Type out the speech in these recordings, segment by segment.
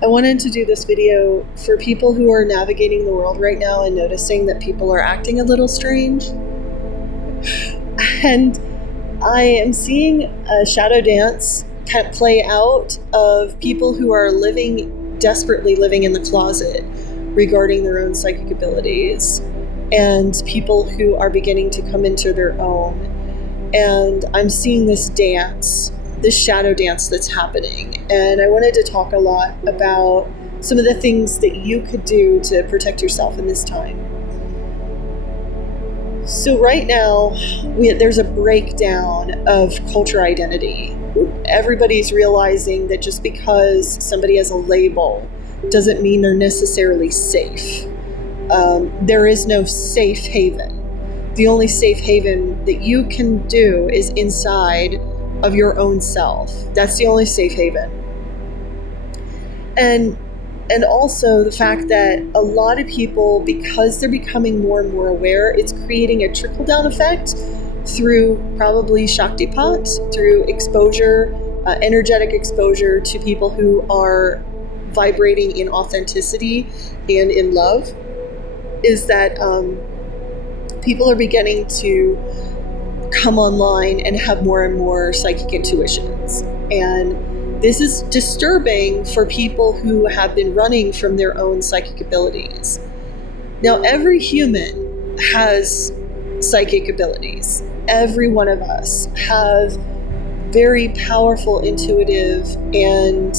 I wanted to do this video for people who are navigating the world right now and noticing that people are acting a little strange. And I am seeing a shadow dance kind of play out of people who are desperately living in the closet regarding their own psychic abilities, and people who are beginning to come into their own. And I'm seeing this shadow dance that's happening. And I wanted to talk a lot about some of the things that you could do to protect yourself in this time. So right now, there's a breakdown of culture identity. Everybody's realizing that just because somebody has a label doesn't mean they're necessarily safe. There is no safe haven. The only safe haven that you can do is inside of your own self. That's the only safe haven. And also the fact that a lot of people, because they're becoming more and more aware, it's creating a trickle-down effect through probably Shaktipat, through exposure, energetic exposure to people who are vibrating in authenticity and in love, is that people are beginning to come online and have more and more psychic intuitions. And this is disturbing for people who have been running from their own psychic abilities. Now, every human has psychic abilities. Every one of us have very powerful, intuitive, and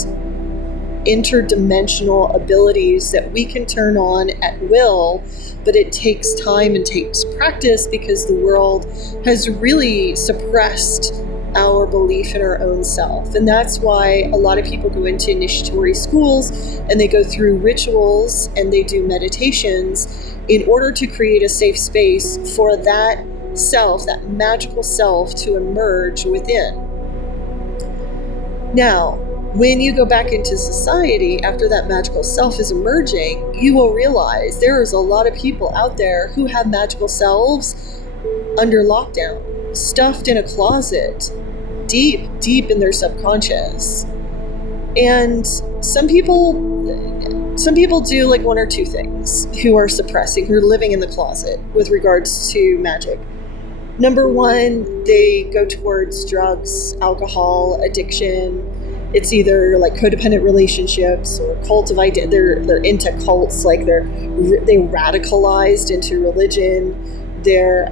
interdimensional abilities that we can turn on at will, but it takes time and takes practice because the world has really suppressed our belief in our own self. And that's why a lot of people go into initiatory schools and they go through rituals and they do meditations in order to create a safe space for that self, that magical self, to emerge within. Now, when you go back into society after that magical self is emerging, you will realize there is a lot of people out there who have magical selves under lockdown, stuffed in a closet, deep in their subconscious. And some people do like one or two things who are suppressing, who are living in the closet with regards to magic. Number one, they go towards drugs, alcohol, addiction. It's either like codependent relationships or cult of identity. They're into cults, like they radicalized into religion. They're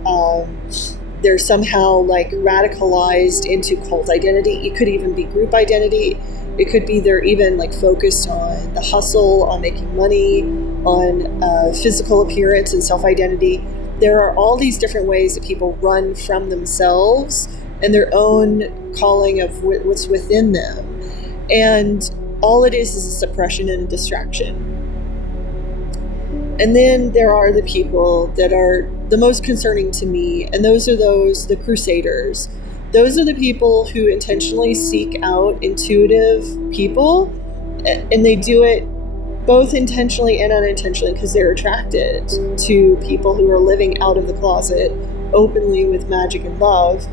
somehow like radicalized into cult identity. It could even be group identity. It could be they're even like focused on the hustle, on making money, on physical appearance and self-identity. There are all these different ways that people run from themselves and their own calling of what's within them. And all it is a suppression and a distraction. And then there are the people that are the most concerning to me, and those are the crusaders. Those are the people who intentionally seek out intuitive people, and they do it both intentionally and unintentionally because they're attracted to people who are living out of the closet openly with magic and love.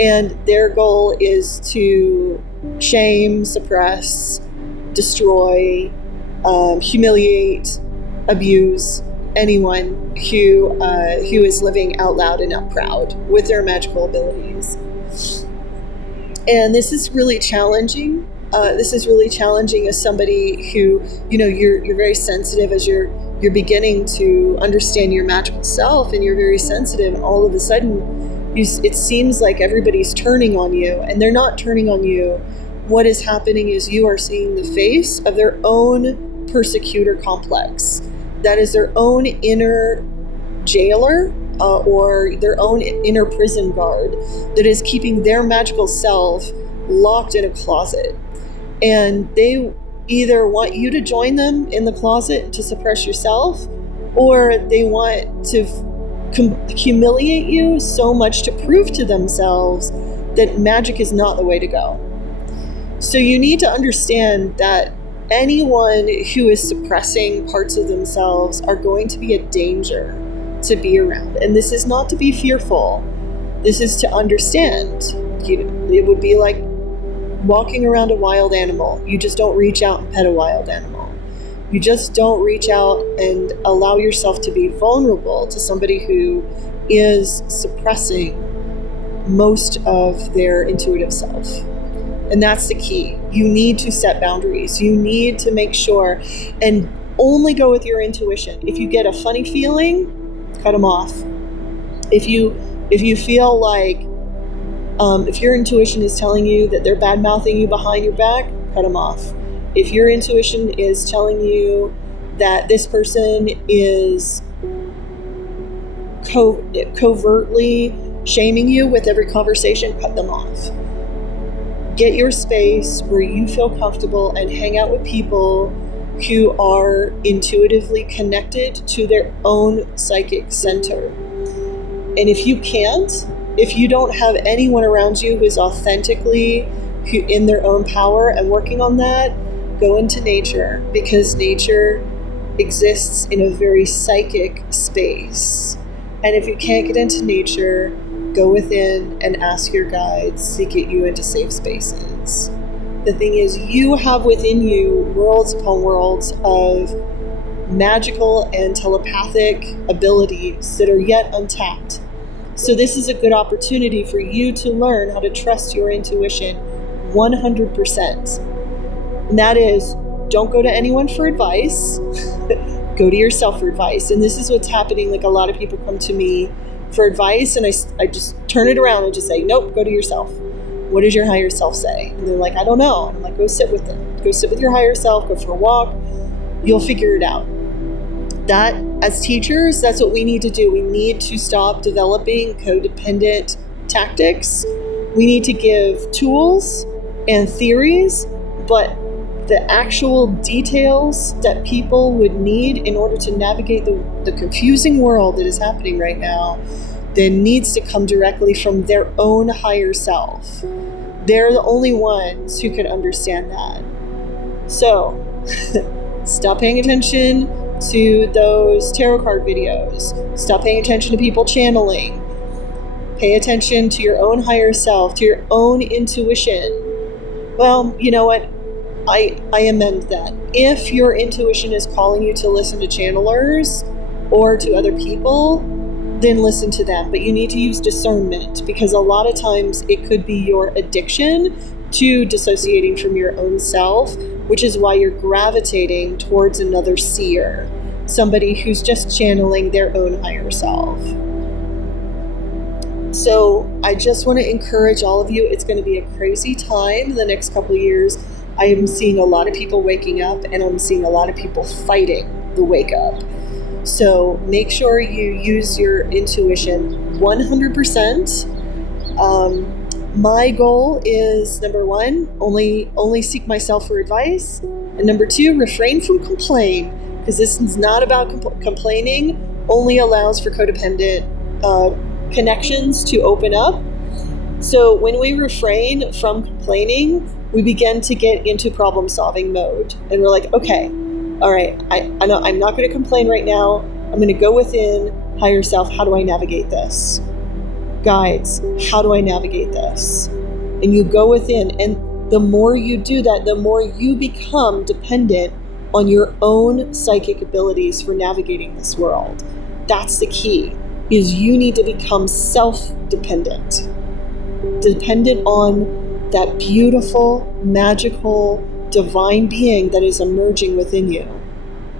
And their goal is to shame, suppress, destroy, humiliate, abuse anyone who is living out loud and out proud with their magical abilities. And this is really challenging. This is really challenging as somebody who, you're very sensitive as you're beginning to understand your magical self, and you're very sensitive, and all of a sudden it seems like everybody's turning on you, and they're not turning on you. What is happening is you are seeing the face of their own persecutor complex. That is their own inner jailer or their own inner prison guard that is keeping their magical self locked in a closet. And they either want you to join them in the closet to suppress yourself, or they want to humiliate you so much to prove to themselves that magic is not the way to go. So you need to understand that anyone who is suppressing parts of themselves are going to be a danger to be around. And this is not to be fearful. This is to understand. It would be like walking around a wild animal. You just don't reach out and pet a wild animal. You just don't reach out and allow yourself to be vulnerable to somebody who is suppressing most of their intuitive self. And that's the key. You need to set boundaries. You need to make sure and only go with your intuition. If you get a funny feeling, cut them off. If you feel like if your intuition is telling you that they're bad-mouthing you behind your back, cut them off. If your intuition is telling you that this person is covertly shaming you with every conversation, cut them off. Get your space where you feel comfortable and hang out with people who are intuitively connected to their own psychic center. And if you can't, if you don't have anyone around you who is authentically in their own power and working on that, go into nature, because nature exists in a very psychic space. And if you can't get into nature, go within and ask your guides to get you into safe spaces. The thing is, you have within you worlds upon worlds of magical and telepathic abilities that are yet untapped. So this is a good opportunity for you to learn how to trust your intuition 100%. And that is, don't go to anyone for advice. Go to yourself for advice. And this is what's happening. Like, a lot of people come to me for advice, and I just turn it around and just say, nope, go to yourself. What does your higher self say? And they're like, I don't know. And I'm like, go sit with them. Go sit with your higher self. Go for a walk. You'll figure it out. That, as teachers, that's what we need to do. We need to stop developing codependent tactics. We need to give tools and theories, but the actual details that people would need in order to navigate the confusing world that is happening right now, then needs to come directly from their own higher self. They're the only ones who can understand that. So, stop paying attention to those tarot card videos. Stop paying attention to people channeling. Pay attention to your own higher self, to your own intuition. Well, you know what? I amend that. If your intuition is calling you to listen to channelers or to other people, then listen to them. But you need to use discernment, because a lot of times it could be your addiction to dissociating from your own self, which is why you're gravitating towards another seer, somebody who's just channeling their own higher self. So I just want to encourage all of you. It's going to be a crazy time in the next couple of years. I am seeing a lot of people waking up, and I'm seeing a lot of people fighting the wake up. So make sure you use your intuition 100%. My goal is, number one, only seek myself for advice. And number two, refrain from complain, because this is not about complaining. Only allows for codependent connections to open up. So when we refrain from complaining, we begin to get into problem-solving mode. And we're like, okay, all right, I know I'm not going to complain right now. I'm going to go within, higher self. How do I navigate this? Guides, how do I navigate this? And you go within, and the more you do that, the more you become dependent on your own psychic abilities for navigating this world. That's the key, is you need to become self-dependent. Dependent on that beautiful, magical, divine being that is emerging within you.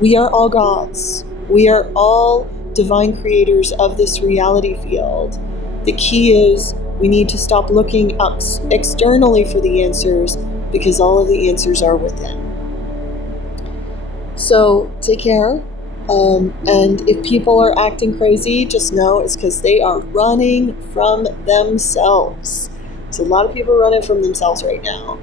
We are all gods. We are all divine creators of this reality field. The key is we need to stop looking up externally for the answers, because all of the answers are within. So take care. And if people are acting crazy, just know it's because they are running from themselves. So a lot of people are running from themselves right now.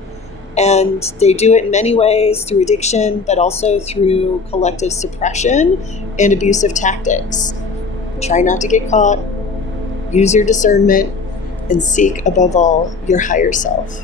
And they do it in many ways, through addiction, but also through collective suppression and abusive tactics. Try not to get caught. Use your discernment, and seek above all your higher self.